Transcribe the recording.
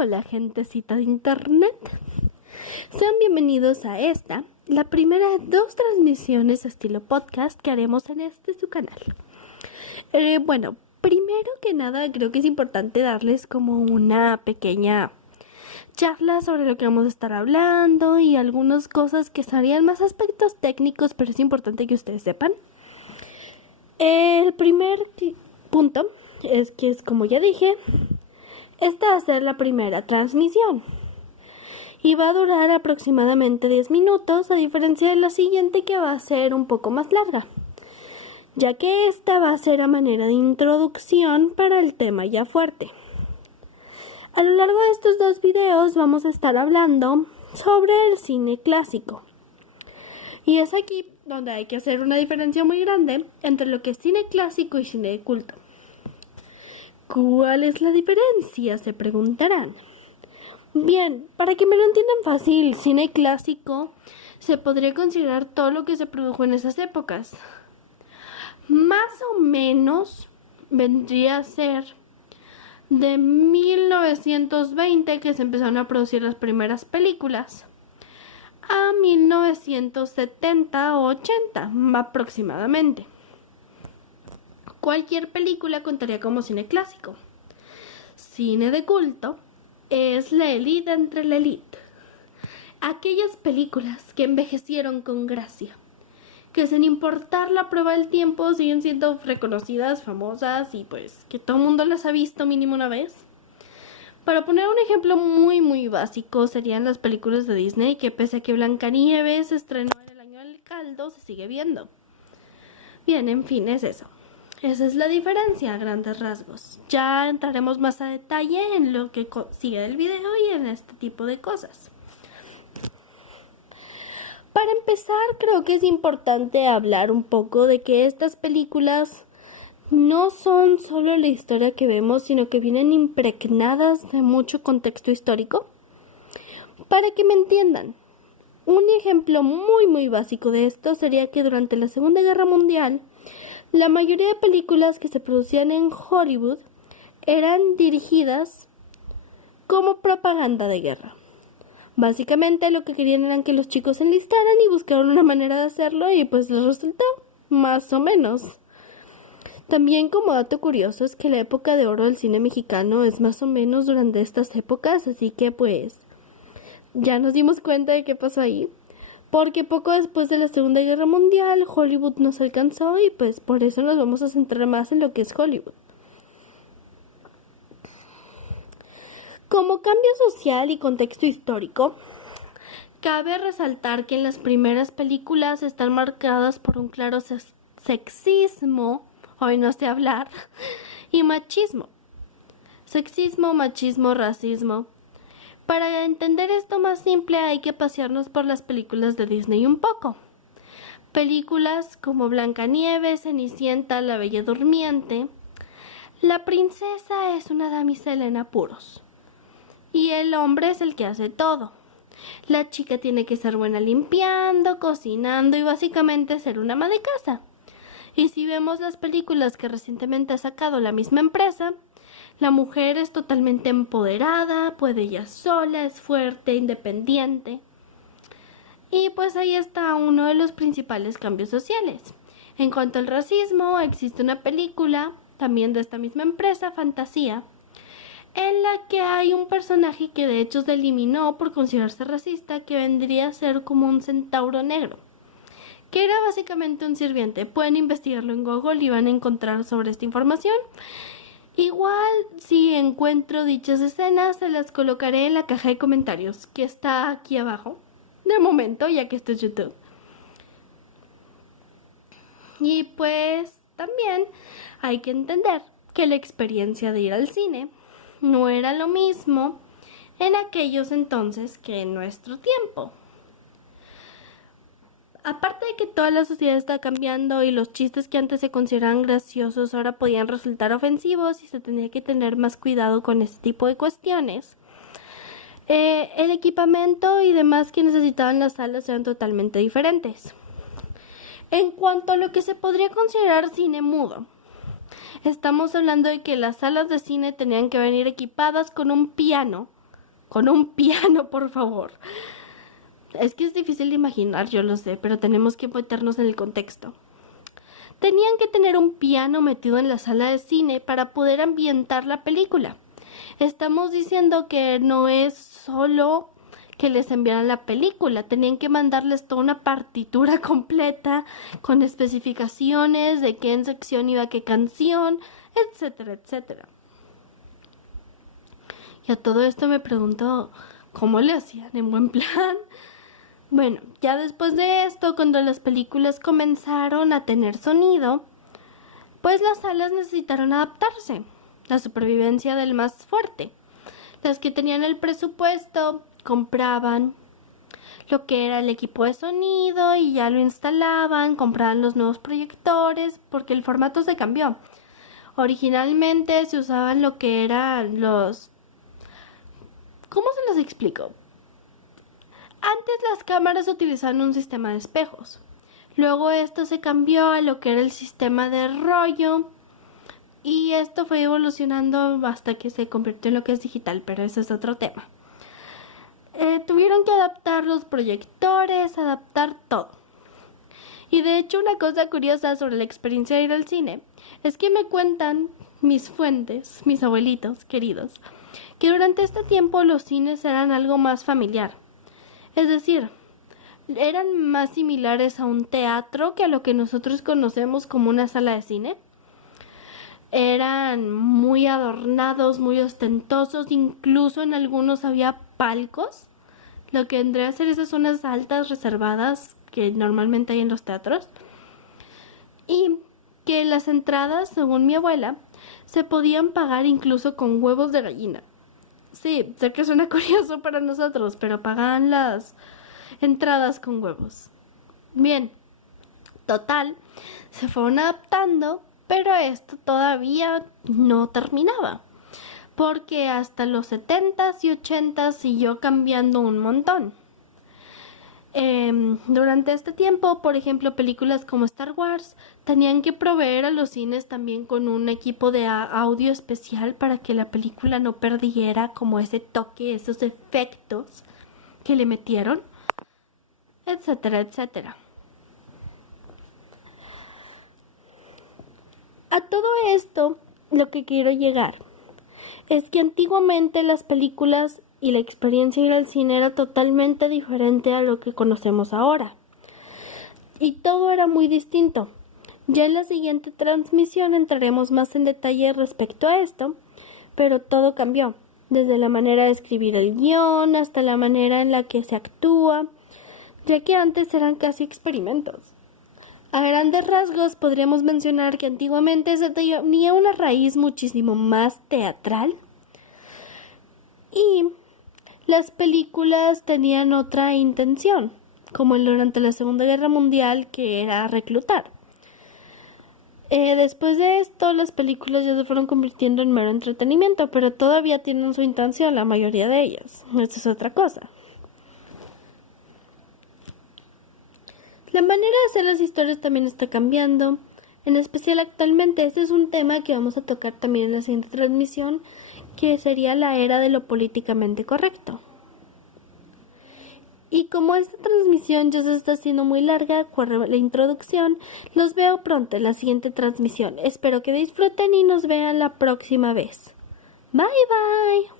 Hola, gentecita de internet. Sean bienvenidos a la primera de 2 transmisiones estilo podcast que haremos en su canal. Primero que nada creo que es importante darles como una pequeña charla sobre lo que vamos a estar hablando y algunas cosas que serían más aspectos técnicos, pero es importante que ustedes sepan. El primer punto es que, como ya dije, esta va a ser la primera transmisión y va a durar aproximadamente 10 minutos, a diferencia de la siguiente que va a ser un poco más larga, ya que esta va a ser a manera de introducción para el tema ya fuerte. A lo largo de estos 2 videos vamos a estar hablando sobre el cine clásico. Y es aquí donde hay que hacer una diferencia muy grande entre lo que es cine clásico y cine de culto. ¿Cuál es la diferencia?, se preguntarán. Bien, para que me lo entiendan fácil, cine clásico se podría considerar todo lo que se produjo en esas épocas. Más o menos vendría a ser de 1920, que se empezaron a producir las primeras películas, a 1970 o 80 aproximadamente. Cualquier película contaría como cine clásico. Cine de culto es la élite entre la élite. Aquellas películas que envejecieron con gracia, que sin importar la prueba del tiempo siguen siendo reconocidas, famosas y pues que todo el mundo las ha visto mínimo una vez. Para poner un ejemplo muy básico, serían las películas de Disney, que pese a que Blancanieves se estrenó en el año del caldo, se sigue viendo. Bien, en fin, es eso. Esa es la diferencia a grandes rasgos. Ya entraremos más a detalle en lo que sigue del video y en este tipo de cosas. Para empezar, creo que es importante hablar un poco de que estas películas no son solo la historia que vemos, sino que vienen impregnadas de mucho contexto histórico. Para que me entiendan, un ejemplo muy básico de esto sería que durante la Segunda Guerra Mundial, la mayoría de películas que se producían en Hollywood eran dirigidas como propaganda de guerra. Básicamente lo que querían era que los chicos se enlistaran y buscaron una manera de hacerlo y pues les resultó, más o menos. También, como dato curioso, es que la época de oro del cine mexicano es más o menos durante estas épocas, así que pues ya nos dimos cuenta de qué pasó ahí. Porque poco después de la Segunda Guerra Mundial, Hollywood nos alcanzó y pues por eso nos vamos a centrar más en lo que es Hollywood. Como cambio social y contexto histórico, cabe resaltar que en las primeras películas están marcadas por un claro sexismo, hoy no sé hablar, y machismo. Sexismo, machismo, racismo. Para entender esto más simple hay que pasearnos por las películas de Disney un poco. Películas como Blancanieves, Cenicienta, La Bella Durmiente. La princesa es una damisela en apuros y el hombre es el que hace todo. La chica tiene que ser buena limpiando, cocinando y básicamente ser una ama de casa. Y si vemos las películas que recientemente ha sacado la misma empresa, la mujer es totalmente empoderada, puede ella sola, es fuerte, independiente. Y pues ahí está uno de los principales cambios sociales. En cuanto al racismo, existe una película, también de esta misma empresa, Fantasía, en la que hay un personaje que de hecho se eliminó por considerarse racista, que vendría a ser como un centauro negro, que era básicamente un sirviente. Pueden investigarlo en Google y van a encontrar sobre esta información. Igual, si encuentro dichas escenas, se las colocaré en la caja de comentarios, que está aquí abajo, de momento, ya que esto es YouTube. Y pues también hay que entender que la experiencia de ir al cine no era lo mismo en aquellos entonces que en nuestro tiempo. Aparte de que toda la sociedad está cambiando y los chistes que antes se consideraban graciosos ahora podían resultar ofensivos y se tenía que tener más cuidado con este tipo de cuestiones, el equipamiento y demás que necesitaban las salas eran totalmente diferentes. En cuanto a lo que se podría considerar cine mudo, estamos hablando de que las salas de cine tenían que venir equipadas con un piano con un piano, por favor. Es que es difícil de imaginar, yo lo sé, pero tenemos que meternos en el contexto. Tenían que tener un piano metido en la sala de cine para poder ambientar la película. Estamos diciendo que no es solo que les enviaran la película, tenían que mandarles toda una partitura completa con especificaciones de qué en sección iba qué canción, etcétera, etcétera. Y a todo esto me pregunto, ¿cómo le hacían en buen plan? Bueno, ya después de esto, cuando las películas comenzaron a tener sonido, pues las salas necesitaron adaptarse. La supervivencia del más fuerte. Las que tenían el presupuesto compraban lo que era el equipo de sonido y ya lo instalaban, compraban los nuevos proyectores porque el formato se cambió. Originalmente se usaban lo que eran los... ¿Cómo se los explico? Antes las cámaras utilizaban un sistema de espejos. Luego esto se cambió a lo que era el sistema de rollo y esto fue evolucionando hasta que se convirtió en lo que es digital, pero ese es otro tema. Tuvieron que adaptar los proyectores, adaptar todo. Y de hecho una cosa curiosa sobre la experiencia de ir al cine es que me cuentan mis fuentes, mis abuelitos queridos, que durante este tiempo los cines eran algo más familiar. Es decir, eran más similares a un teatro que a lo que nosotros conocemos como una sala de cine. Eran muy adornados, muy ostentosos, incluso en algunos había palcos, lo que vendría a ser esas zonas altas reservadas que normalmente hay en los teatros. Y que las entradas, según mi abuela, se podían pagar incluso con huevos de gallina. Sí, sé que suena curioso para nosotros, pero pagaban las entradas con huevos. Bien, total, se fueron adaptando, pero esto todavía no terminaba, porque hasta los 70s y 80s siguió cambiando un montón. Durante este tiempo, por ejemplo, películas como Star Wars tenían que proveer a los cines también con un equipo de audio especial para que la película no perdiera como ese toque, esos efectos que le metieron, etcétera, etcétera. A todo esto, lo que quiero llegar es que antiguamente las películas y la experiencia de ir al cine era totalmente diferente a lo que conocemos ahora. Y todo era muy distinto. Ya en la siguiente transmisión entraremos más en detalle respecto a esto, pero todo cambió, desde la manera de escribir el guión hasta la manera en la que se actúa, ya que antes eran casi experimentos. A grandes rasgos podríamos mencionar que antiguamente se tenía una raíz muchísimo más teatral y las películas tenían otra intención, como durante la Segunda Guerra Mundial, que era reclutar. Después de esto, las películas ya se fueron convirtiendo en mero entretenimiento, pero todavía tienen su intención, la mayoría de ellas. Esta es otra cosa. La manera de hacer las historias también está cambiando, en especial actualmente. Este es un tema que vamos a tocar también en la siguiente transmisión, que sería la era de lo políticamente correcto. Y como esta transmisión ya se está haciendo muy larga por la introducción, los veo pronto en la siguiente transmisión. Espero que disfruten y nos vean la próxima vez. Bye bye.